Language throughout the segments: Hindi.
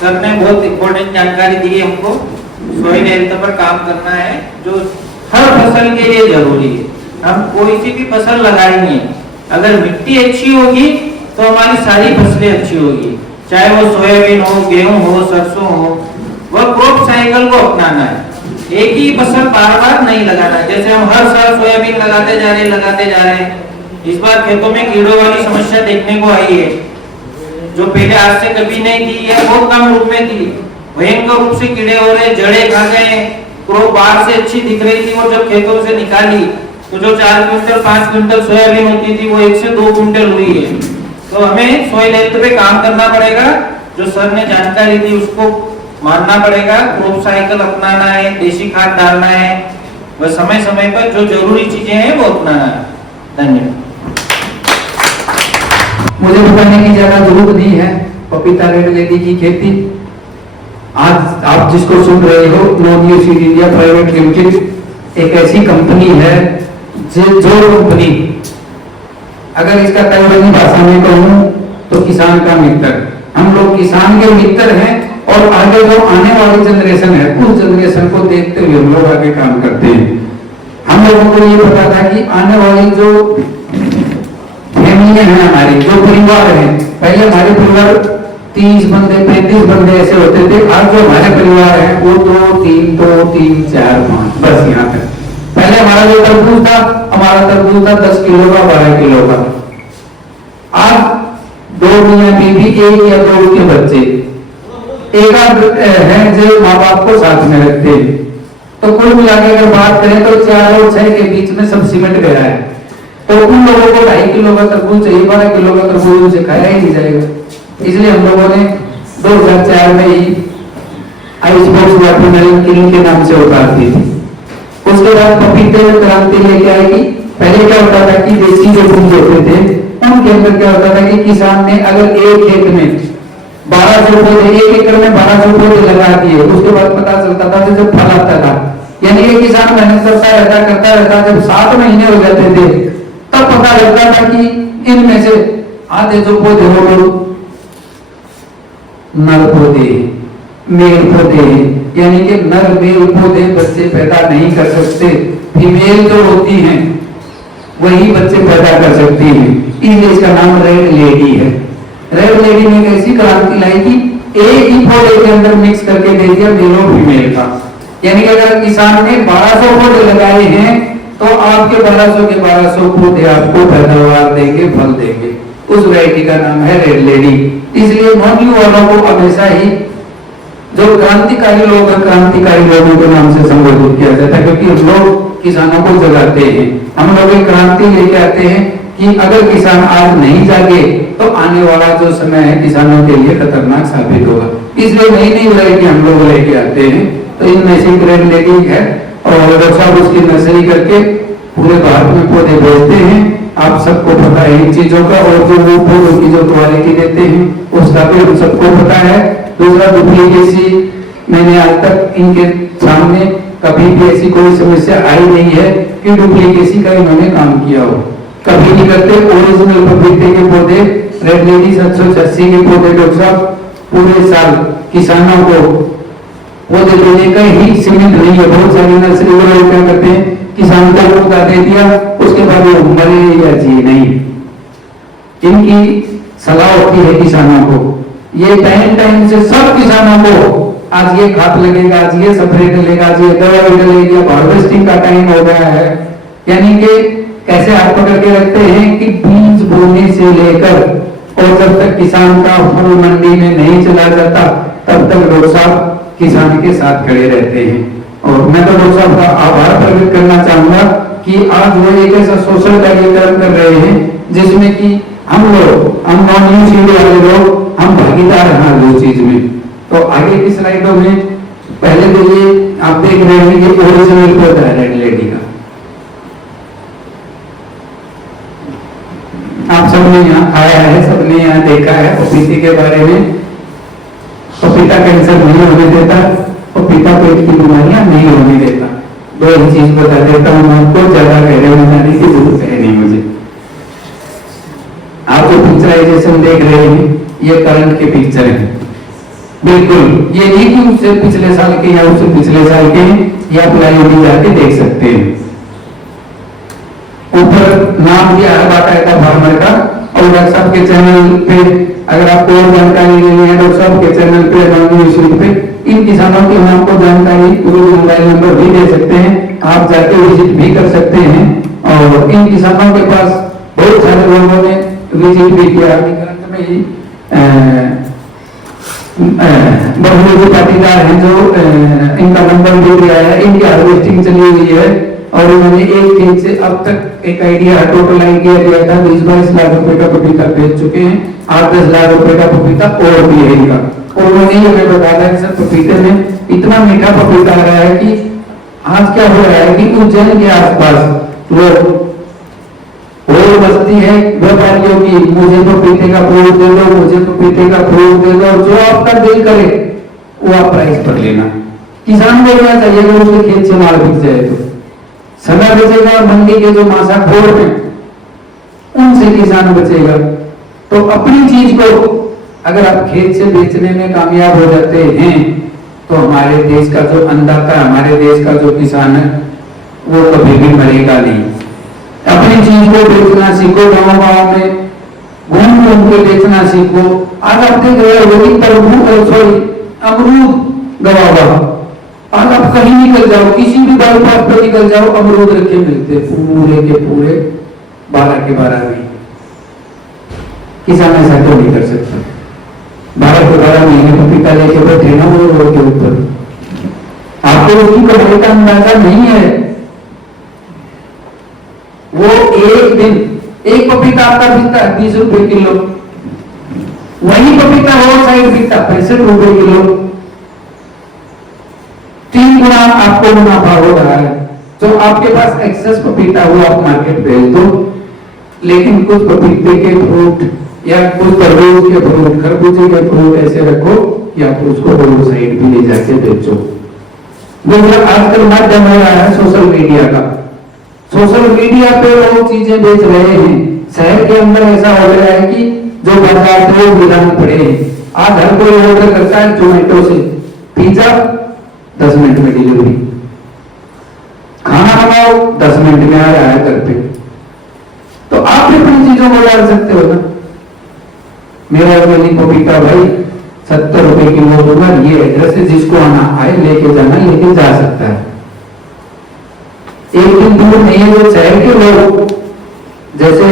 सर ने बहुत इम्पोर्टेंट जानकारी दी है हमको। सॉइल हेल्थ पर काम करना है जो हर फसल के लिए जरूरी है। हम कोई सी भी फसल लगाएंगे, अगर मिट्टी अच्छी होगी तो हमारी सारी फसलें अच्छी होगी, चाहे वो सोयाबीन हो, गेहूं हो, सरसों हो। वह क्रॉप साइकिल को अपनाना है, एक ही फसल बार बार नहीं लगाना। जैसे हम हर साल सोयाबीन लगाते जा रहे हैं, इस बार खेतों में कीड़ों वाली समस्या देखने को आई है, जो पहले आज से कभी नहीं थी या बहुत कम रूप में थी। भयंकर रूप से कीड़े हो रहे, जड़ें खा गए, क्रॉप बाहर से अच्छी दिख रही थी और जब खेतों से निकाली तो जो 4 क्विंटल 5 क्विंटल सोयाबीन होती थी वो 1 से 2 क्विंटल हुई है। तो हमें सॉइल हेल्थ पे काम करना पड़ेगा, जो सर ने जानकारी दी उसको मानना पड़ेगा, क्रॉप साइकिल अपनाना है, देशी खाद डालना है, वह समय समय पर जो जरूरी चीजें हैं वो अपनाना है। धन्यवाद। मुझे बताने की ज्यादा जरूरत नहीं है। पपीता रेड लेडी की खेती आज आप जिसको सुन रहे हो, non seed India private limited एक ऐसी कंपनी है जो कंपनी, अगर इसका तैयारी भाषा में कहूं तो किसान का मित्र। हम लोग किसान के मित्र हैं और आगे जो आने वाली जनरेशन है उस जनरेशन को देखते हुए हम लोग आगे काम करते हैं। हम लोगों को ये पता था कि आने वाली जो फैमिली है हमारी, जो परिवार है, पहले हमारे परिवार 30 बंदे 35 बंदे ऐसे होते थे। आज जो हमारे परिवार है वो 2 3 4 5 बस यहाँ तक। पहले हमारा जो तरबूज था, हमारा तरबूज था 10 किलो का 12 किलो का। आज 2 मियां बीवी, 1 या 2 के बच्चे, एक आध है जो माँ बाप को साथ में रखते हैं। तो कुल मिला के अगर बात करें तो 4 और 6 के बीच में सब सिमट गया है। तो उन लोगों को 2.5 किलो का तरबूज चाहिए, 12 किलो का तरबूज उनसे खाया ही नहीं जाएगा। इसलिए हम लोगों ने 2004 में ही आइस बॉक्स वाटरमेलन किलिंग के नाम से उतार दी थी। उसके बाद पपीते में क्रांति लेके आएगी। पहले क्या होता था कि देसी जो बीज होते थे उनके अंदर क्या होता था कि किसान ने अगर एक खेत में 1200 पौधे, 1 एकड़ में 1200 पौधे लगा दिए, उसके बाद पता चलता था जब फल आता था, यानी कि किसान मेहनत करता रहता, जब 7 महीने हो जाते थे तब पता लगता था कि इनमें से आधे जो पौधे हो नर पौधे, मेल पौधे, यानी कि नर मेल पौधे बच्चे पैदा नहीं कर सकते, फीमेल जो होती हैं वही बच्चे पैदा कर सकती हैं। इसलिए इसका नाम रेड लेडी है। रेड लेडी ने कैसी क्रांति लाई कि एक ही पौधे के अंदर मिक्स करके दे दिया मेल और फीमेल का, यानी कि अगर किसान ने 1200 पौधे लगाए हैं तो आपके 1200 के 1200 पौधे आपको पैदावार देंगे, फल देंगे। उस वैरायटी का नाम है रेड लेडी। इसलिए नॉन वालों को हमेशा ही जो क्रांतिकारी लोग हैं, क्रांतिकारी लोगों के नाम से संबोधित किया जाता है, क्योंकि हम लोग किसानों को जगाते हैं। हम लोग एक क्रांति लेके आते हैं कि अगर किसान आज नहीं जागे तो आने वाला जो समय है किसानों के लिए खतरनाक साबित होगा। इसलिए नई नई वैरायटी हम लोग लेके आते हैं। तो इनमें से रेड लेडी है और डॉक्टर साहब उसकी नर्सरी करके पूरे भारत में पौधे भेजते हैं। आप सबको पता है इन चीजों का, और जो वो पौधों की जो क्वालिटी देते हैं उसका भी हम सबको पता है। दूसरा, डुप्लीकेसी, मैंने आज तक इनके सामने कभी भी ऐसी कोई समस्या आई नहीं है कि डुप्लीकेसी का इन्होंने काम किया हो, कभी नहीं करते। ओरिजिनल पपीते के पौधे, रेड लेडी 786 के पौधे डॉक्टर साहब पूरे साल किसानों को पौधे लेने का ही सीमित नहीं है। बहुत सारी नर्सरी वाले क्या करते हैं, किसान को पौधा दे दिया, उसके बाद वो मरे या जिए नहीं। इनकी सलाह होती है किसानों को, ये टाइम से सब किसानों को आज ये खाद लगेगा, आज ये स्प्रे डलेगा, आज ये दवा डलेगी, अब हार्वेस्टिंग का टाइम हो गया है। यानी कि कैसे हाथ पकड़ के रखते हैं कि बीज बोने से लेकर और जब तक किसान का फल मंडी में नहीं चला जाता तब तक डॉक्टर साहब किसान के साथ खड़े रहते हैं। और मैं तो डॉक्टर साहब का आभार प्रकट करना चाहूंगा कि आज वो एक ऐसा सोशल कार्यक्रम कर रहे हैं जिसमें कि हम नॉन सीड वाले लोग हम भागीदार हैं उस चीज में। तो आगे की स्लाइडों में पहले तो ये आप देख रहे हैं कि ओरिजिनल पौधा है रेड लेडी का। आप सबने यहाँ खाया है, सबने यहाँ देखा है पपीते के बारे में। पपीता कैंसर नहीं होने देता, पपीता पेट की बीमारियां नहीं होने देता। 2 ही चीज बता देता हूँ आपको, ज्यादा गहरे में जाने की जरूरत है नहीं मुझे। आप जो पिक्चराइजेशन देख रहे हैं ये करंट के पिक्चर है। बिल्कुल, ये नहीं कि उससे पिछले साल के या उससे पिछले साल के, या आप लाइव भी जाके देख सकते हैं। ऊपर नाम दिया है बाकायदा फार्मर का, और डॉक्टर साहब के चैनल पे अगर आपको और जानकारी लेनी है, डॉक्टर साहब के चैनल पे यूट्यूब पे इन किसानों की हम आपको जानकारी, मोबाइल नंबर भी दे सकते हैं, आप जाके विजिट भी कर सकते हैं। और इन किसानों के पास बहुत सारे लोगों ने विजिट भी किया। करंट में ही बहुत से पाटीदार हैं जो इनका नंबर भी दिया है, इनकी हार्वेस्टिंग चली हुई है, और इन्होंने एक खेत से अब तक एक आइडिया टोटल आइडिया दिया था 20-22 लाख रुपए का पपीता बेच चुके हैं, 8-10 लाख रुपए का पपीता और भी है इनका। और उन्होंने ये हमें बताया कि सर पपीते में इतना मीठा पपीता आ रहा है कि आज क्या हो रहा है कि उज्जैन के आसपास लोग और बस्ती है व्यापारियों की, मुझे पपीते का फ्रूट दे दो, मुझे पपीते का फ्रूट दे दो, जो आपका दिल करे वो आप प्राइस पर लेना। किसान को क्या चाहिए कि उसके खेत से माल बिक जाए, तो समय बचेगा, मंडी के जो मासाखोर हैं उनसे किसान बचेगा। तो अपनी चीज को अगर आप खेत से बेचने में कामयाब हो जाते हैं तो हमारे देश का जो अन्नदाता, हमारे देश का जो किसान है वो कभी भी मरेगा नहीं। अपनी चीज को बेचना सीखो, गाँव में घूम घूम के बेचना सीखो। आज आप देख रहे हो अमरूद गवा हुआ, आज आप कहीं निकल जाओ, किसी भी बाईपास पर निकल जाओ, अमरूद रखे मिलते पूरे के पूरे 12 के 12 में। किसान ऐसा क्यों नहीं कर सकता? 12 के 12 महीने पपीता लेके बैठे ना वो रोड के ऊपर, आपको उसकी कमाई का अंदाजा नहीं है। वो एक दिन एक पपीता आपका बिकता है 20 रुपए किलो, वही पपीता रोड साइड बिकता 65 रुपए किलो, 3 गुना आपको मुनाफा हो रहा है। तो आपके पास एक्सेस पपीता हो, आप मार्केट भेज दो, लेकिन कुछ पपीते के फ्रूट या कुछ तरबूज के फ्रूट, खरबूजे के फ्रूट ऐसे रखो कि आप उसको रोड साइड भी ले जाके बेचो। वो आजकल माध्यम हो रहा है सोशल मीडिया का, सोशल मीडिया पे लोग चीजें बेच रहे हैं। शहर के अंदर ऐसा हो गया है कि जो बाजार थे वो मिलान पड़े हैं। आज हर कोई ऑर्डर करता है जोमेटो से, पिज्जा 10 मिनट में डिलीवरी, खाना बनाओ 10 मिनट में आ रहा है घर पे। तो आप भी अपनी चीजों को डाल सकते हो ना। मेरा ऑर्गेनिक पपीता भाई 70 रुपए किलो दूंगा, ये एड्रेस है, जिसको आना आए लेके जाना, लेके जा सकता है। एक दिन दूर नहीं है, जो शहर के लोग जैसे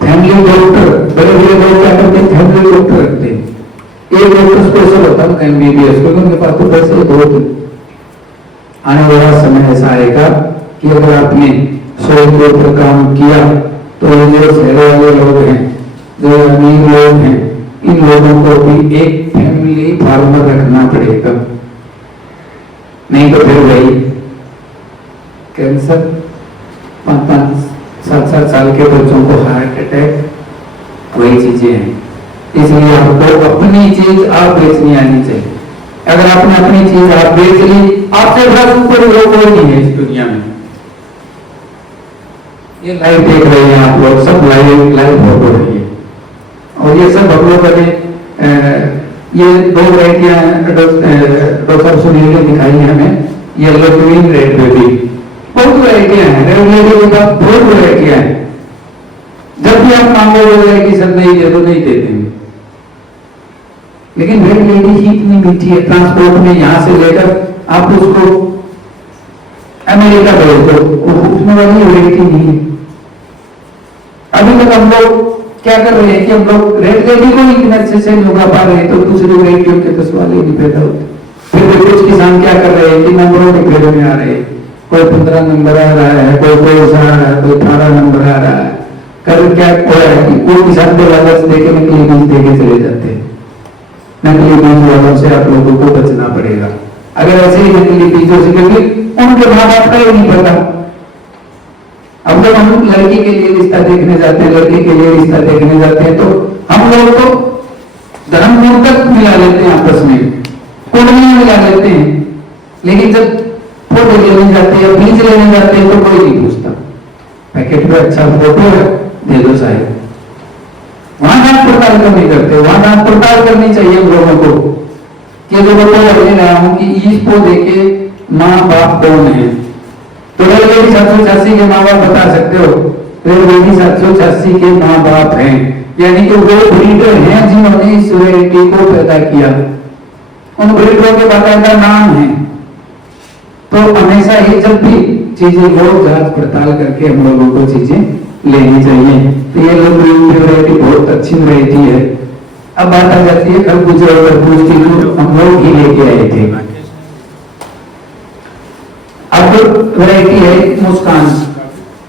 फैमिली डॉक्टर, बड़े बड़े लोग क्या करते हैं, फैमिली डॉक्टर रखते हैं। एक डॉक्टर स्पेशल होता है MBBS, क्योंकि उनके पास तो पैसे बहुत। आने वाला समय ऐसा आएगा कि अगर आपने 100 करोड़ पर काम किया तो जो शहर वाले लोग हैं, जो अमीर लोग हैं, इन लोगों को भी एक फैमिली फार्मर रखना पड़ेगा, नहीं तो फिर वही कैंसर, 5-7 साल के बच्चों को हार्ट अटैक, वही चीजें हैं। इसलिए आपको अपनी चीज आप बेचनी आनी चाहिए। अगर आपने अपनी चीज आप बेच ली, आपसे बड़ा सुपर हीरो कोई नहीं है इस दुनिया में। ये लाइव देख रहे हैं आप लोग, सब लाइव फोटो रही है, और ये सब हम लोगों ने ये 2 वैरायटियां डॉक्टर सुनील ने दिखाई है हमें, येलो ग्रीन रेड बेबी, बहुत वैरायटियां हैं। रेड बेबी के बाद बहुत वैरायटियां हैं। जब भी आप मांगो कि सर नहीं दे दो, नहीं देते, लेकिन रेड लेडी ही इतनी मीठी है, ट्रांसपोर्ट में यहां से लेकर आप उसको अमेरिका भेज दो, वो उठने वाली वैरायटी नहीं है। अभी तक हम लोग क्या कर रहे हैं कि हम लोग रेड लेडी को इतने अच्छे से लुगा पा रहे हैं, तो दूसरी वैरायटियों के तो सवाल ही नहीं पैदा होते। फिर भी कुछ किसान क्या कर रहे हैं कि नंबरों के फेरे में आ रहे हैं, कोई 15 नंबर आ रहा है, कोई 23 आ रहा है, कोई 18 नंबर आ रहा है। कल क्या हो रहा है कि वो किसान को लालच देके नकली बीज देके चले जाते हैं। नकली बीज वालों से आप लोगों को बचना पड़ेगा। अगर ऐसे ही नकली बीजों से, क्योंकि उनके माँ बाप का ही नहीं पता। अब जब हम लड़की के लिए रिश्ता देखने जाते हैं, लड़के के लिए रिश्ता देखने जाते हैं, तो हम लोग तो धर्म तक मिला लेते हैं, आपस में कुंडलियां मिला लेते हैं, लेकिन जब फोटो लेने जाते हैं या बीज लेने जाते हैं तो कोई नहीं पूछता। पैकेट में अच्छा फोटो है, दे दो साहेब। वहां जांच पड़ताल क्यों नहीं करते? वहां जांच पड़ताल करनी चाहिए हम लोगों को कि जो बता रहा हूँ कि इस पौधे के माँ बाप कौन है। तो रेलवेटी 786 के माँ बाप बता सकते हो? रेलवेटी 786 के माँ बाप हैं, यानी कि वो ब्रीडर हैं जिन्होंने इस वैरायटी को पैदा किया, उन ब्रीडरों के बाकायदा नाम है। तो हमेशा ही जब भी चीजें हो जांच पड़ताल करके हम लोगों को चीजें लेनी चाहिए। तो ये वैरायटी बहुत अच्छी वैरायटी है। अब बात आ जाती है खरबूजे और तरबूज की, जो हम लोग ही लेके आए थे। अब वैरायटी है मुस्कान।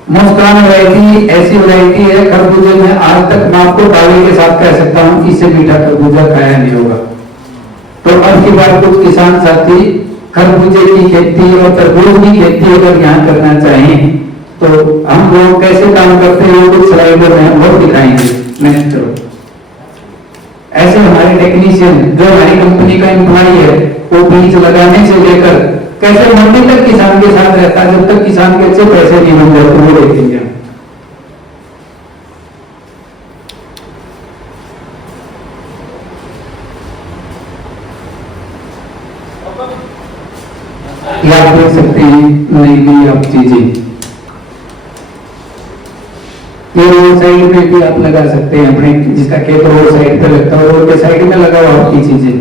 मुस्कान वैरायटी ऐसी वैरायटी है, खरबूजे में आज तक मैं आपको दावे के साथ कह सकता हूं इससे मीठा खरबूजा खाया नहीं होगा। तो अब की बात, कुछ किसान साथी खरबूजे की खेती और तरबूज की खेती अगर यहाँ करना चाहें तो हम लोग कैसे काम करते हैं वो कुछ स्लाइडों में हम लोग दिखाएंगे। नेक्स्ट करो। ऐसे हमारे टेक्नीशियन जो हमारी कंपनी का एम्प्लॉय है वो बीज लगाने से लेकर कैसे मंडी तक किसान के साथ रहता है, जब तक किसान के अच्छे पैसे नहीं बन जाते वो देखेंगे। ये आप देख सकते हैं नई नई आप चीजें, ये रोड साइड में भी आप लगा सकते हैं अपने, जिसका खेत रोड साइड पे लगता है रोड के साइड में लगा हुआ आपकी चीजें।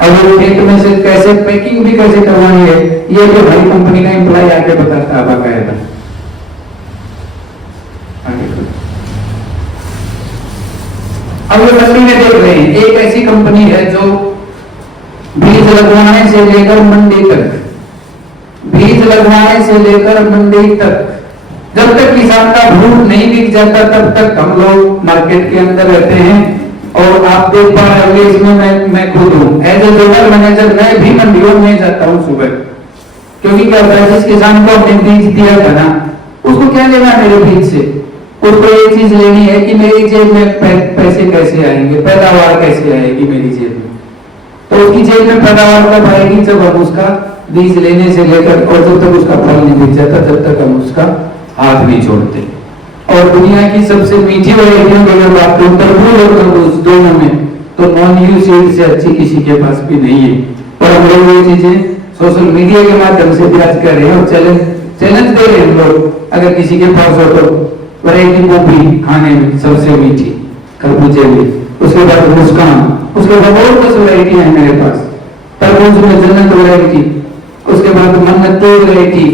अब खेत में से कैसे पैकिंग भी कैसे करवानी है ये भी हमारी कंपनी का एम्प्लॉय आके बताता है बाकायदा। अब ये मंडी में देख रहे हैं एक ऐसी कंपनी है जो बीज लगवाने से लेकर मंडी तक, बीज लगवाने से लेकर मंडी तक, जब तक किसान का फ्रूट नहीं बिक जाता तब तक हम लोग मार्केट के अंदर रहते हैं। और आप देख पा रहे होंगे इसमें मैं खुद हूँ एज ए जनरल मैनेजर, मैं भी मंडियों में जाता हूँ सुबह, क्योंकि क्या होता है जिस किसान को हमने बीज दिया था ना उसको क्या लेना मेरे बीज से, उसको एक चीज लेनी है कि मेरी जेब में पैसे कैसे आएंगे, पैदावार कैसे आएगी मेरी जेब में। तो उसकी जेब में पैदावार कब आएगी, जब हम उसका बीज लेने से लेकर और जब तक उसका फल नहीं बिक जाता तब तक हम उसका हाथ नहीं छोड़ते। और दुनिया की सबसे मीठी वैरायटियों की अगर बात करूं तरबूज और तरबूज दोनों में, तो नॉन यू सीड से अच्छी किसी के पास भी नहीं है। और हम लोग ये चीजें सोशल मीडिया के माध्यम से भी आज कर रहे हैं और चैलेंज दे रहे हैं हम लोग, अगर किसी के पास हो तो वैरायटी को भी खाने में सबसे मीठी खरबूजे भी, उसके बाद मुस्कान, उसके बाद और कुछ वैरायटी है मेरे पास, तरबूज में जन्नत वैरायटी, उसके बाद मन्नत वैरायटी,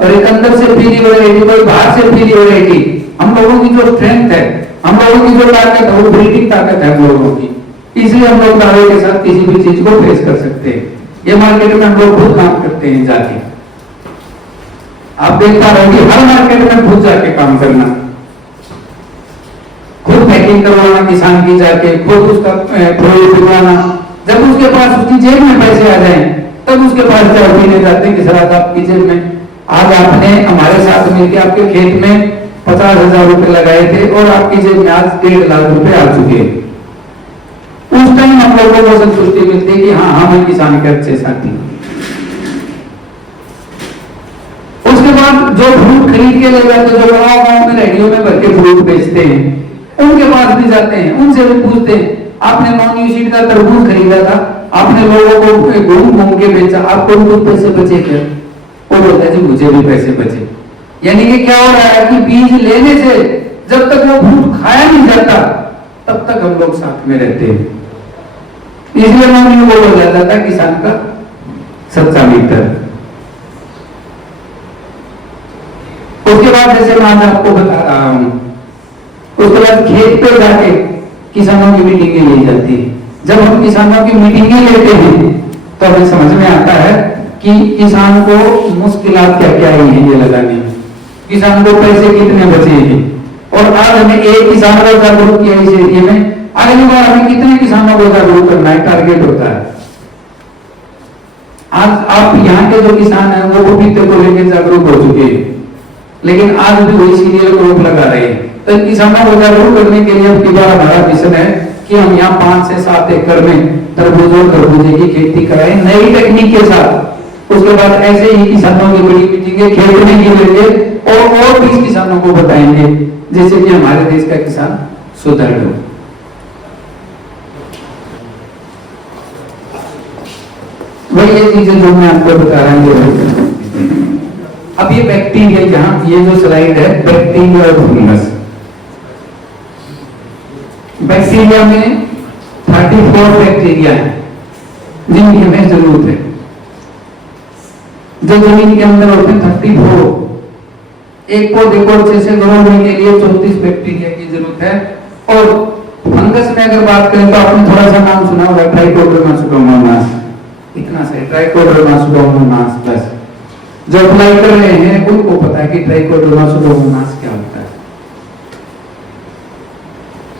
और एक अंदर से पीली वैरायटी, कोई बाहर से पीली वैरायटी। हम लोगों की जो स्ट्रेंथ है, हम लोगों की जो ताकत है वो ब्रीडिंग ताकत है हम लोगों की, इसलिए हम लोग दावे के साथ किसी भी चीज को फेस कर सकते हैं। ये मार्केट में हम लोग खुद काम करते हैं जाके, आप देख पा रहे हो कि हर मार्केट में खुद जाके काम करना, खुद पैकिंग करवाना किसान की जाके, खुद उसका प्रोडक्ट बनवाना। जब उसके पास उसकी जेब में पैसे आ जाए तब उसके पास चाय पीने जाते हैं कि सर आज आपकी जेब में, आज आपने हमारे साथ मिलकर आपके खेत में 50,000 रुपए लगाए थे और आपकी जेब में आज 1.5 लाख रुपए आ चुके हैं। उस टाइम हम लोगों को संतुष्टि मिलती है कि हाँ हम किसान के अच्छे साथी। उसके बाद जो फ्रूट खरीद के ले जाते, जो गाँव में रेडियो में भर के फ्रूट बेचते हैं उनके पास भी जाते हैं, उनसे भी पूछते हैं आपने नॉन यू सीड का तरबूज खरीदा था, आपने लोगों को घूम घूम के बेचा, आपको कुछ पैसे बचे क्या? वो बोलता है जी मुझे भी पैसे बचे। यानी कि क्या हो रहा है कि बीज लेने से जब तक वो फ्रूट खाया नहीं जाता तब तक हम लोग साथ में रहते हैं। इसलिए मैं बोला जाता था किसान का सच्चा मित्र। उसके बाद जैसे मैं आज आपको बता रहा हूं, उसके बाद खेत पे जाके किसानों की मीटिंगें ली जाती है। जब हम किसानों की मीटिंगें लेते हैं तो हमें समझ में आता है कि किसान को मुश्किलात क्या क्या आई है ये लगाने में, किसान को पैसे कितने बचे हैं, और आज हमें एक किसान को जागरूक किया इस एरिया में, अगली बार हमें कितने किसानों को जागरूक करना है, टारगेट होता है। आज आप यहाँ के जो किसान हैं वो पपीते को लेकर जागरूक हो चुके हैं, लेकिन आज भी वही सीरियल को रोक लगा रहे हैं। तो किसानों को जागरूक करने के लिए अब की बार हमारा मिशन है कि हम यहाँ 5 से 7 एकड़ में तरबूज और खरबूजे की खेती कराएं नई टेक्निक के साथ। उसके बाद ऐसे ही किसानों की बड़ी मीटिंगें खेत में गिरेंगे और 20 किसानों को बताएंगे, जिससे कि हमारे देश का किसान सुधर हो। वही ये चीजें जो मैं आपको बता रहा हूँ। अब ये बैक्टीरिया, यहाँ ये जो स्लाइड है बैक्टीरिया और फंगस। बैक्टीरिया में 34 बैक्टीरिया है जिनकी हमें जरूरत है। जो जमीन के अंदर होते हैं 34, एक पौधे को अच्छे से ग्रो होने के लिए 34 बैक्टीरिया की जरूरत है। और फंगस में अगर बात करें तो आपने थोड़ा सा नाम सुना होगा, ट्राइकोडर्मा सुडोमोनास, इतना सा ट्राइकोडर्मा सुडोमोनास। बस जो अप्लाई कर रहे हैं उनको पता है कि ट्राइकोडर्मा सुडोमोनास क्या होता है।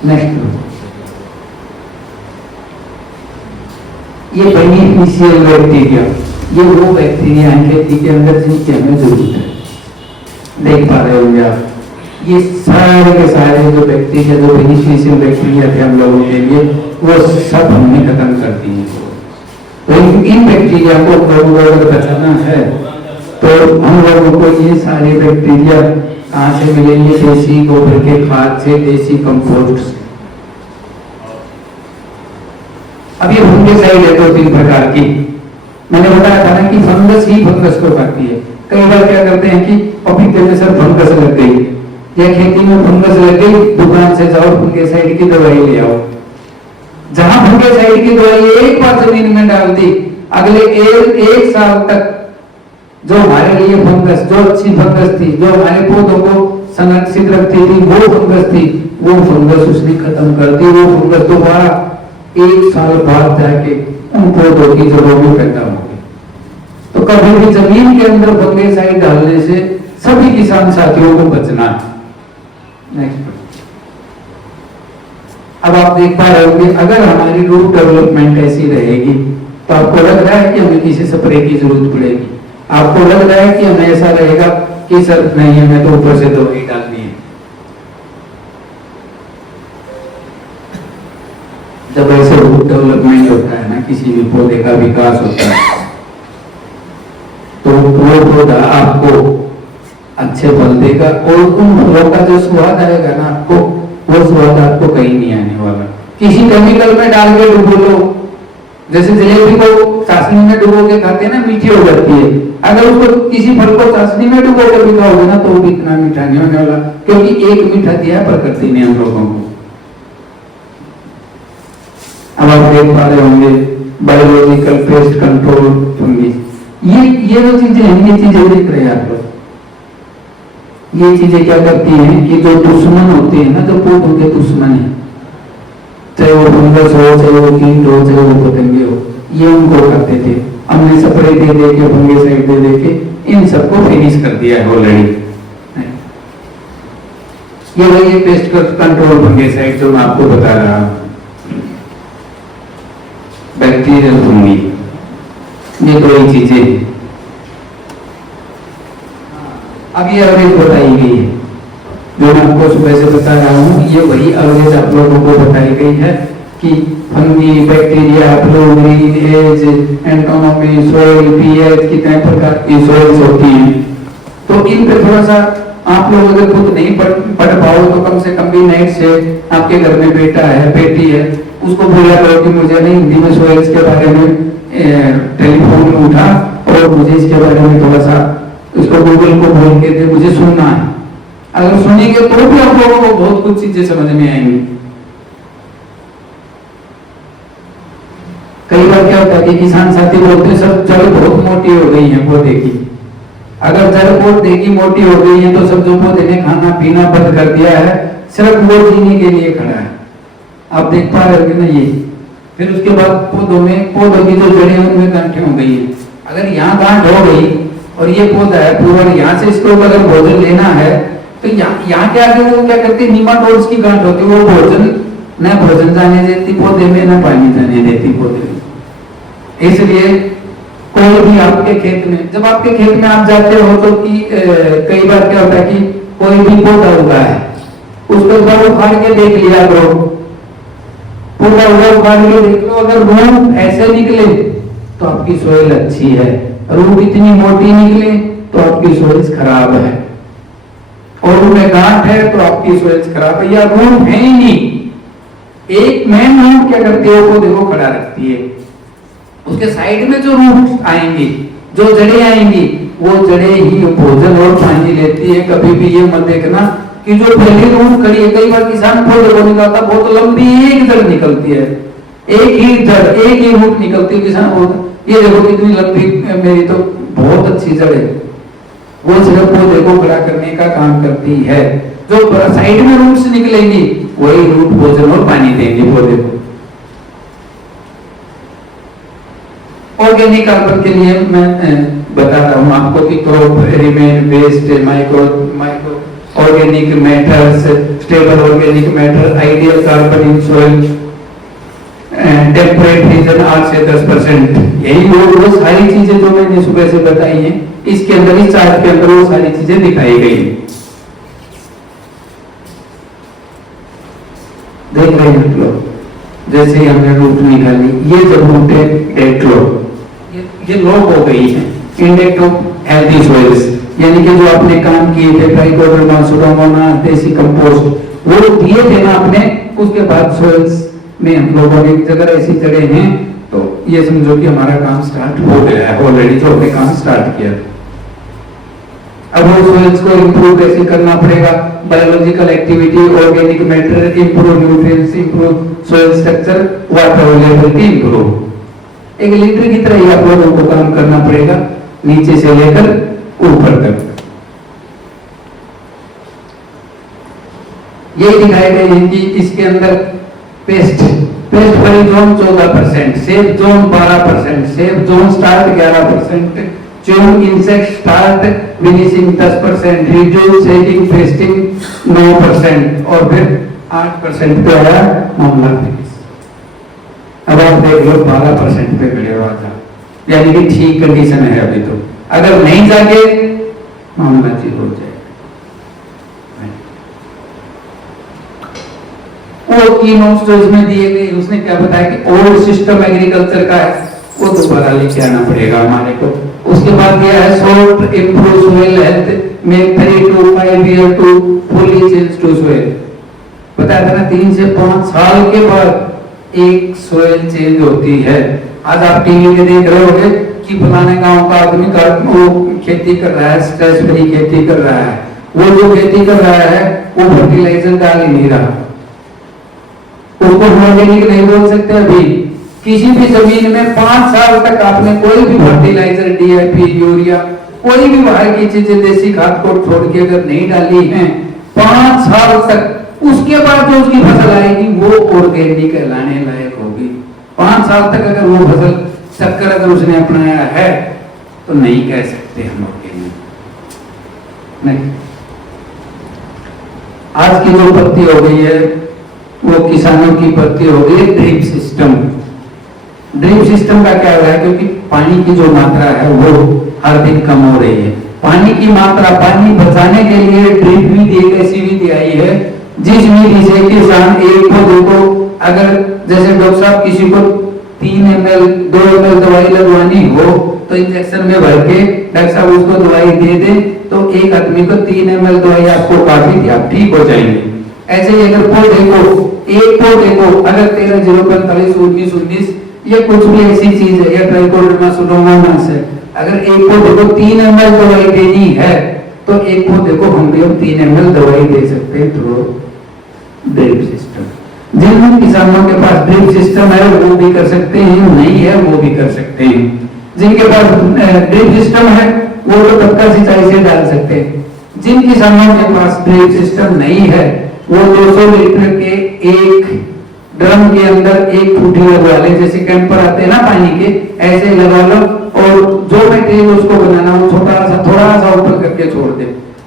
नेक्स्ट, ये बेनिफिशियल बैक्टीरिया, ये वो बैक्टीरिया हैं खेती के अंदर जिनकी हमें जरूरत है। देख पा रहे होंगे आप, ये सारे के सारे जो बैक्टीरिया, जो बेनिफिशियल बैक्टीरिया थे हम लोगों के लिए, वो सब हमने खत्म कर दिए। तो इन बैक्टीरिया को अगर बचाना है तो हम लोगों को ये सारे बैक्टीरिया कहाँ से मिलेंगे? देसी गोबर के खाद से, देसी कंपोस्ट से। अब ये फंगिसाइड है 2-3 प्रकार की। मैंने बताया था ना कि फंगस ही फंगस को खाती है। कई बार क्या करते हैं कि पपीते में सर फंगस लग गई या खेती में फंगस लग गई, दुकान से जाओ फंगिसाइड की दवाई ले आओ। जहां फंगिसाइड की दवाई एक बार जमीन में डाल दी, अगले एक साल तक जो हमारे लिए फंगस, जो अच्छी फंगस थी, जो हमारे पौधों को संरक्षित रखती थी, वो फंगस थी, वो फंगस उसने खत्म कर दी। वो फंगस दोबारा 1 साल बाद जाके उन पौधों की जड़ों में पैदा होगी। तो कभी भी जमीन के अंदर फंगिसाइड डालने से सभी किसान साथियों को बचना है। नेक्स्ट, अब आप देख पा रहे होंगे, अगर हमारी रूट डेवलपमेंट ऐसी रहेगी तो आपको लग रहा है कि हमें किसी स्प्रे की जरूरत पड़ेगी। आपको लग रहा है कि हमें ऐसा रहेगा कि सर नहीं, हमें तो ऊपर से दवाई डालनी है। जब ऐसे रूट डेवलपमेंट होता है ना, किसी भी पौधे का विकास होता है, तो वो पौधा आपको अच्छे फल देगा और उन फलों का जो स्वाद आएगा ना आपको, वो स्वाद आपको कहीं नहीं आने वाला। किसी केमिकल में डाल के डुबो लो, जैसे जलेबी को चाशनी में डुबो के खाते हैं ना, मीठी हो जाती है। अगर उसको किसी फल को चाशनी में डुबो के भी खाओगे ना, तो वो भी इतना मीठा नहीं होने वाला, क्योंकि एक मीठा दिया है प्रकृति ने हम लोगों को। अब आप देख पा रहे होंगे बायोलॉजिकल पेस्ट कंट्रोल फंगी, ये जो चीजें हैं, ये चीजें देख रहे हैं आप लोग। ये चीजें क्या करती हैं कि जो दुश्मन होते हैं ना, जो पौधों के दुश्मन है, चाहे वो फंगस हो, चाहे वो कीट हो, चाहे वो पतंगे हो, ये उनको करते थे। हमने स्प्रे दे दे के, फंगिसाइड दे दे के इन सबको फिनिश कर दिया है ऑलरेडी। ये वही पेस्ट कंट्रोल फंगिसाइड जो मैं आपको बता रहा हूं, बैक्टीरियल फंगी, ये दो ही चीजें हैं। अब ये एवरेज बताई गई है जो मैं आपको सुबह से बता रहा हूँ, ये वही एवरेज आप लोगों को बताई गई है कि fungi, bacteria, flow, green age, एंटोनोमी, सोइल, पीएच, कितने प्रकार की सोइल्स होती हैं। तो इन पे थोड़ा सा आप लोग अगर खुद नहीं पढ़ पाओ तो कम से कम भी नेट से, आपके घर में बेटा है, बेटी है, उसको बोला करो कि मुझे नहीं हिंदी में सोइल्स के बारे में टेलीफोन में उठा और मुझे इसके बारे में थोड़ा सा इसको गूगल को बोल के दे, मुझे सुनना है। अगर सुनेंगे तो भी आप लोगों को बहुत कुछ चीजें समझ में आएंगी। कई बार क्या होता है कि किसान साथी बोलते हैं सर जड़ बहुत मोटी हो गई है पौधे की। अगर जड़ पौधे की मोटी हो गई है तो सब जो पौधे ने खाना पीना बंद कर दिया है, सिर्फ वो जीने के लिए खड़ा है। आप देख पा रहे हो ना ये। फिर उसके बाद पौधों की जो जड़ें उनमें गांठें हो गई है। अगर यहाँ गांठ हो गई और ये पौधा है पूरा, यहाँ से इसको अगर भोजन लेना है तो यहाँ के आगे वो क्या करती है, नीमाटोड्स की गांठ होती है, वो भोजन जाने देती पौधे में, न पानी जाने देती पौधे में। इसलिए कोई भी आपके खेत में, जब आपके खेत में आप जाते हो तो कई बार क्या होता है कि कोई भी पौधा उगा है, उसको एक बार उखाड़ के देख लिया करो, पौधा उखाड़ के देख लो। अगर रूट ऐसे निकले तो आपकी सोइल अच्छी है, रूट इतनी मोटी निकले तो आपकी सोइल खराब है, और उनमें गांठ है तो आपकी सोइल खराब है, या रूट है ही नहीं। एक मेन रूट क्या करती है, पौधे को खड़ा रखती है, उसके साइड में जो रूट आएंगी, जो जड़ें आएंगी, वो जड़ें ही भोजन और पानी लेती है। कभी भी ये मत देखना कि जो पहली रूट खड़ी है, कई बार किसान पौधे को निकालता बहुत लंबी एक जड़ निकलती है, एक ही जड़, एक ही रूट निकलती है, किसान बोलता ये देखो कितनी लंबी, मेरी तो बहुत अच्छी जड़ है। वो सिर्फ पौधे को खड़ा करने का काम करती है। जो साइड में रूट्स निकलेंगी वही रूट भोजन और पानी देंगे पौधे को। ऑर्गेनिक कार्बन के लिए मैं बता रहा हूं आपको कि crop remain waste, micro organic matters, stable organic matter, ideal carbon in soil, temperate region 8 से 10%। यही वो सारी चीजें जो मैंने सुबह से बताई हैं, इसके अंदर, इस चार्ट के अंदर वो सारी चीजें दिखाई गई हैं। देख रहे हैं लोग, जैसे ही हमने रूट निकाली, ये जब रूट है डेट लो, ये लॉक हो गई है, इंडेक्स ऑफ हेल्दी सॉइल्स, यानी कि जो आपने काम किए थे ट्राइकोडर्मा, सुडोमोनास, देसी कंपोस्ट, वो दिए थे ना आपने, उसके बाद सॉइल्स में हम लोगों ने अगर ऐसी जगह हैं तो ये समझो कि हमारा काम स्टार्ट हो गया है ऑलरेडी, जो हमने काम स्टार्ट किया। अब वो सॉइल्स को इंप्रूव कैसे करना पड़ेगा? Biological activity, organic matter, improve nutrients, improve soil structure, water availability improve. एक लीडर की तरह ही आप लोगों को काम करना पड़ेगा, नीचे से लेकर ऊपर तक। ये दिखाए गए हैं कि इसके अंदर paste free zone 14%, safe zone 12%, safe zone start 11%, chewing insect start finishing 10%, reduce setting pasting 9% और फिर 8% पे आया मामला फिनिश। अब आप देख लो 12% पे खड़े हुआ था, यानी कि ठीक कंडीशन है अभी तो। अगर नहीं जाके मामला जीरो हो जाए। वो की नोट्स जो इसमें दिए गए, उसने क्या बताया कि ओल्ड सिस्टम एग्रीकल्चर का है, वो दोबारा लेके आना पड़ेगा हमारे को। उसके बाद दिया है salt improve soil health, make 3 to 5 year to fully change to soil। बताया था ना 3 से 5 साल के बाद एक सोइल चेंज होती है। आज आप टीवी में देख रहे होंगे कि फलाने गांव का आदमी वो खेती कर रहा है, स्ट्रेस फ्री खेती कर रहा है। वो जो खेती कर रहा है वो फर्टिलाइजर डाल ही नहीं रहा, उसको ऑर्गेनिक नहीं बोल सकते। अभी किसी भी जमीन में 5 साल तक आपने कोई भी फर्टिलाइजर, डीएपी, यूरिया, कोई भी बाहर की चीजें देसी खाद को छोड़ के अगर नहीं डाली हैं 5 साल तक, उसके बाद जो उसकी फसल आएगी वो ऑर्गेनिक कहलाने लायक होगी। 5 साल तक अगर वो फसल चक्कर अगर उसने अपनाया है तो नहीं कह सकते हम ऑर्गेनिक। नहीं, आज की जो पत्ती हो गई है वो किसानों की पत्ती हो गई ड्रिप सिस्टम। ड्रिप सिस्टम का क्या हो रहा है, क्योंकि पानी की जो मात्रा है वो हर दिन कम हो रही है। पानी की मात्रा, पानी बचाने के लिए ड्रिप भी दी, ऐसी विधि आई है जिस विधि से किसान एक पौधे को, अगर जैसे डॉक्टर साहब किसी को 3 ml 2 ml दवाई लगवानी हो तो इंजेक्शन में भर के डॉक्टर साहब उसको दवाई दे दे तो एक आदमी को 3 ml दवाई आपको काफी थी, आप ठीक हो जाएंगे। ऐसे ही अगर पौधे को, एक पौधे को अगर 13-045 19 ये कुछ भी ऐसी चीज है या ट्राइकोडर्मा सुडोमोनास है, अगर एक पौधे को 3 ml दवाई देनी है तो एक पौधे को हम भी 3 ml दवाई दे सकते हैं थ्रू ड्रिप सिस्टम। जिन किसानों के पास ड्रिप सिस्टम है वो भी कर सकते हैं, नहीं है वो भी कर सकते हैं। जिनके पास ड्रिप सिस्टम है वो तो टपका सिंचाई से डाल सकते हैं। जिन किसानों के पास ड्रिप सिस्टम नहीं है वो 200 लीटर के एक ड्रम के अंदर एक फुटी लगवा ले, जैसे कैंपर आते हैं ना पानी के, ऐसे लगा लो और जो मटेरियल उसको बनाना वो थोड़ा सा ऊपर करके छोड़ दे,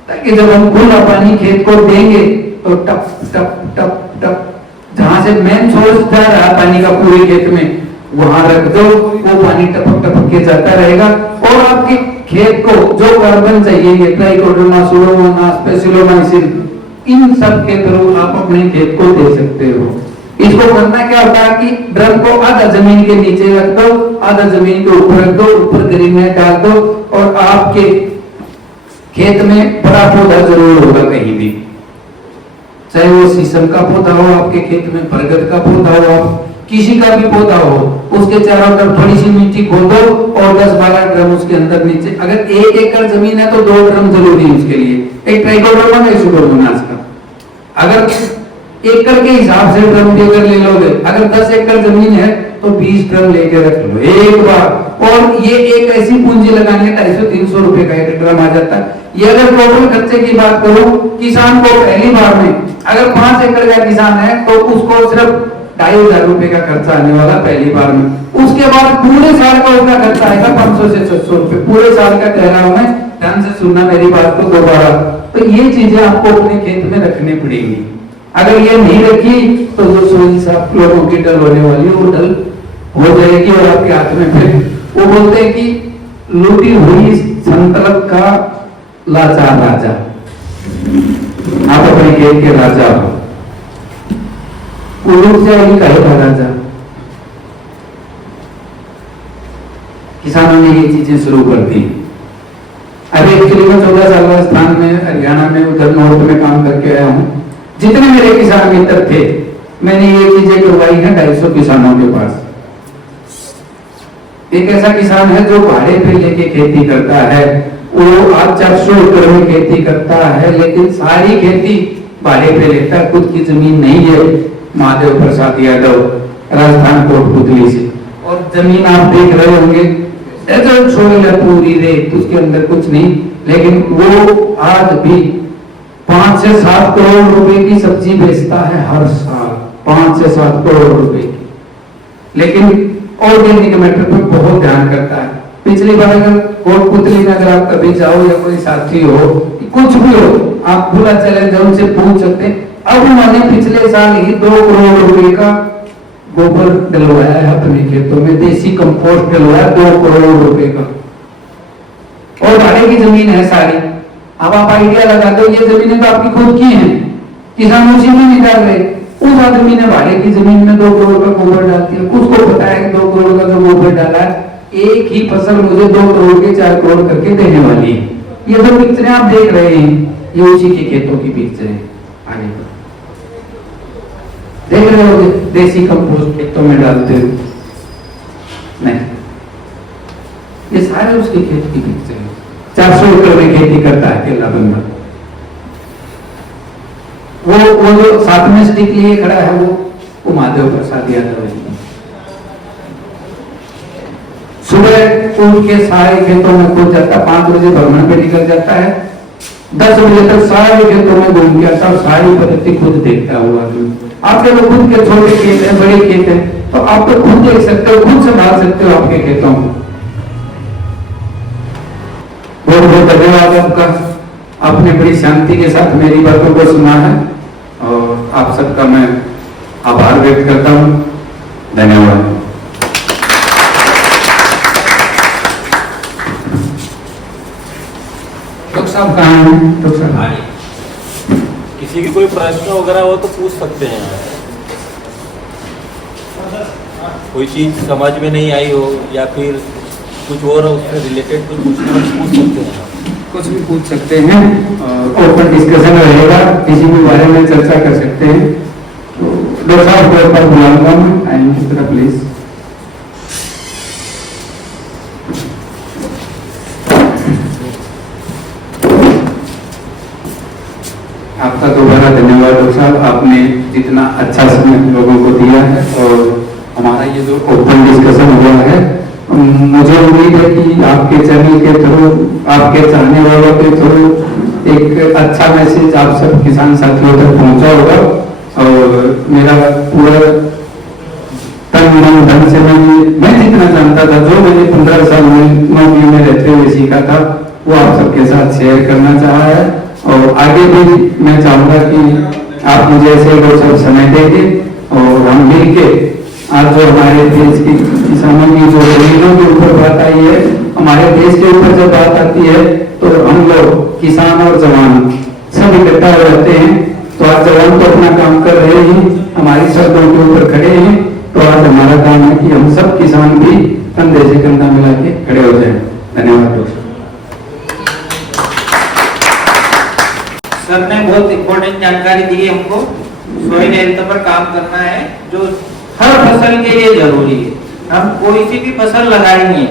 ताकि जब हम खुला पानी खेत को देंगे तो टप टप टप टप जहां से मेन सोर्स जा रहा है पानी का पूरे खेत में वहां रख दो, वो पानी टपक टपक के जाता रहेगा और आपके खेत को जो कार्बन चाहिए, ट्राइकोडर्मा सुडोमोनास, स्पेसिलोमाइसिन, इन सब के थ्रू आप अपने खेत को दे सकते हो। इसको करना क्या होता है कि ड्रम को आधा जमीन के नीचे रख दो, आधा जमीन के ऊपर रख दो, ऊपर ग्रीन नेट डाल दो और आपके खेत में बड़ा पौधा जरूर होगा कहीं भी, चाहे वो शीशम का पौधा हो आपके खेत में, बरगद का पौधा हो, किसी का भी पौधा हो, उसके चारों तरफ थोड़ी सी मिट्टी खोदो और 10-12 ड्रम उसके अंदर नीचे, अगर 1 एकड़ जमीन है तो 2 ड्रम जरूरी है उसके लिए, एक ट्राइकोडर्मा एक सुडोमोनास का। अगर एकड़ के हिसाब से ड्रम भी अगर ले लोगे, अगर 10 एकड़ जमीन है तो 20 ड्रम लेके रख लो एक बार। और ये एक ऐसी पूंजी लगानी है, 250-300 रुपए का एक ड्रम आ जाता है। ये अगर टोटल खर्चे की बात करूं, किसान को पहली बार में अगर 5 एकड़ का किसान है तो उसको सिर्फ 2,500 रुपए का खर्चा आने वाला पहली बार में। उसके बाद पूरे साल का उसका खर्चा आएगा 500 से 600 रुपए, पूरे साल का कह रहा हूं मैं, ध्यान से सुनना मेरी बात को दोबारा। तो ये चीजें आपको अपने खेत में रखनी पड़ेगी। अगर ये नहीं रखी तो जो सोई साहब लोगों की डल होने वाली है वो डल हो जाएगी और आपके हाथ में फिर वो बोलते हैं कि लूटी हुई संतलक का लाचार राजा। आप अपने खेत के राजा हो, वो लूट जाएगी कहेगा राजा। किसानों ने ये चीजें शुरू कर दी। अभी एक्चुअली मैं 14 साल राजस्थान में, हरियाणा में, उधर नॉर्थ में काम करके आया हूँ। जितने मेरे किसान मित्र थे, मैंने ये चीजें करवाई है 250 किसानों के पास। एक ऐसा किसान है जो भाड़े पे लेके खेती करता है, वो आज 400 एकड़ में खेती करता है, लेकिन सारी खेती भाड़े पे लेता है, खुद की जमीन नहीं है। महादेव प्रसाद यादव, राजस्थान कोटपुतली से। और जमीन आप देख रहे होंगे छोड़ पूरी रेत, उसके अंदर कुछ नहीं, लेकिन वो आज भी 5 से 7 करोड़ रुपए की सब्जी बेचता है हर साल, 5 से 7 करोड़ रुपए की। लेकिन ऑर्गेनिक मैटर पर बहुत ध्यान करता है। पिछली बार अगर कोटपुतली में अगर आप कभी जाओ या कोई साथी हो, कुछ भी हो, आप खुला चले जाओ, उनसे पूछ सकते। अब उन्होंने पिछले साल ही 2 करोड़ रुपए का गोबर डलवाया है अपने खेतों में, देसी कंपोस्ट डलवाया 2 करोड़ रुपए का, और भाड़े की जमीन है सारी। अब आप आइडिया लगा दो, ये जमीनें तो आपकी खुद की हैं, किसान उसी में निकाल रहे। उस आदमी ने भाड़े की जमीन में 2 करोड़ का गोबर डाल दिया, उसको पता है कि 2 करोड़ का जो गोबर डाला है, एक ही फसल मुझे 2 करोड़ के 4 करोड़ करके देने वाली है। ये जो पिक्चरें आप देख रहे हैं, ये उसी के खेतों की पिक्चर है। आगे देख रहे हो, देसी कंपोस्ट खेतों में डालते हो नहीं, ये सारे उसके खेत की पिक्चर है। 400 एकड़ में खेती करता है अकेला बंदा। वो जो साथ में स्टिक लिए खड़ा है, वो महादेव प्रसाद यादव है। सुबह उठ के सारे खेतों में कूद जाता, 5 बजे भ्रमण पे निकल जाता है, 10 बजे तक सारे खेतों में घूम के आता, सारी पद्धति खुद देखता हुआ। आपके तो खुद के छोटे खेत है, बड़े खेत है, तो आप तो खुद देख सकते हो, खुद संभाल सकते हो आपके खेतों को। बहुत बहुत धन्यवाद आपका, आपने बड़ी शांति के साथ मेरी बातों को सुना है, और आप सबका मैं आभार व्यक्त करता हूं। धन्यवाद। डॉक्टर साहब कहाँ हैं? डॉक्टर साहब, किसी की कोई प्रश्न वगैरह हो तो पूछ सकते हैं। कोई चीज समझ में नहीं आई हो या फिर कुछ और उससे रिलेटेड कुछ पूछ सकते हैं, कुछ भी पूछ सकते हैं, ओपन डिस्कशन रहेगा, किसी भी बारे में चर्चा कर सकते हैं। तो डॉक्टर साहब को एक बार बुलाऊंगा मैं, आएंगे तरफ प्लीज। आपका दोबारा धन्यवाद डॉक्टर साहब, आपने जितना अच्छा समय लोगों को दिया है, और हमारा ये जो ओपन डिस्कशन हुआ है, मुझे उम्मीद है कि आपके चैनल के थ्रू, आपके चाहने वालों के थ्रू एक अच्छा मैसेज आप सब किसान साथियों तक पहुंचा होगा। और मेरा पूरा तन मन धन से मैं जितना जानता था, जो मैंने 15 साल में नौकरी में रहते हुए सीखा था, वो आप सबके साथ शेयर करना चाहा है। और आगे भी मैं चाहूंगा कि आप मुझे ऐसे लोग सब समय देंगे, और हम मिलके आज जो हमारे देश की किसानों की जो जमीनों के ऊपर बात आई है, हमारे देश के ऊपर जब बात आती है, तो हम लोग किसान और जवान सब इकट्ठा हो जाते हैं। तो आज जवान तो अपना काम कर रहे हैं, हमारी सड़कों के ऊपर खड़े हैं, तो आज हमारा काम है कि हम सब किसान भी कंधे से कंधा मिला के खड़े हो जाए। धन्यवाद दोस्तों। सर ने बहुत इम्पोर्टेंट जानकारी दी हमको। सॉइल हेल्थ पर काम करना है, जो हर फसल के लिए जरूरी है। हम कोई सी भी फसल लगाएंगे,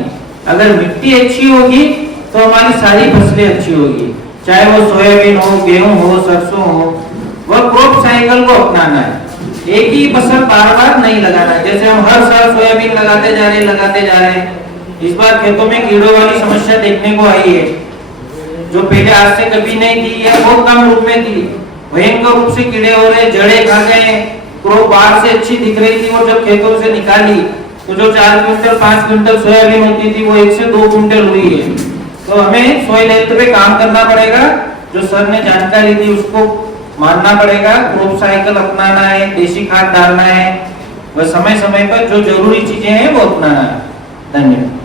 अगर मिट्टी अच्छी होगी तो हमारी सारी फसलें अच्छी होगी, चाहे वो सोयाबीन हो, गेहूं हो, सरसों हो। वह क्रॉप साइकिल को अपनाना है, एक ही फसल बार बार नहीं लगाना है। जैसे हम हर साल सोयाबीन लगाते जा रहे हैं, इस बार खेतों में कीड़ों वाली समस्या देखने को आई है, जो पहले आज से कभी नहीं थी या बहुत कम रूप में थी। भयंकर रूप से कीड़े हो रहे, जड़ें खा गए, क्रॉप बाहर से अच्छी दिख रही थी और जब खेतों से निकाली तो जो 4 क्विंटल 5 क्विंटल सोयाबीन होती थी वो 1 से 2 क्विंटल हुई है। तो हमें सॉइल हेल्थ पे काम करना पड़ेगा, जो सर ने जानकारी दी उसको मानना पड़ेगा, क्रॉप साइकिल अपनाना है, देसी खाद डालना है, वह समय समय पर जो जरूरी चीजें हैं वो अपनाना है। धन्यवाद।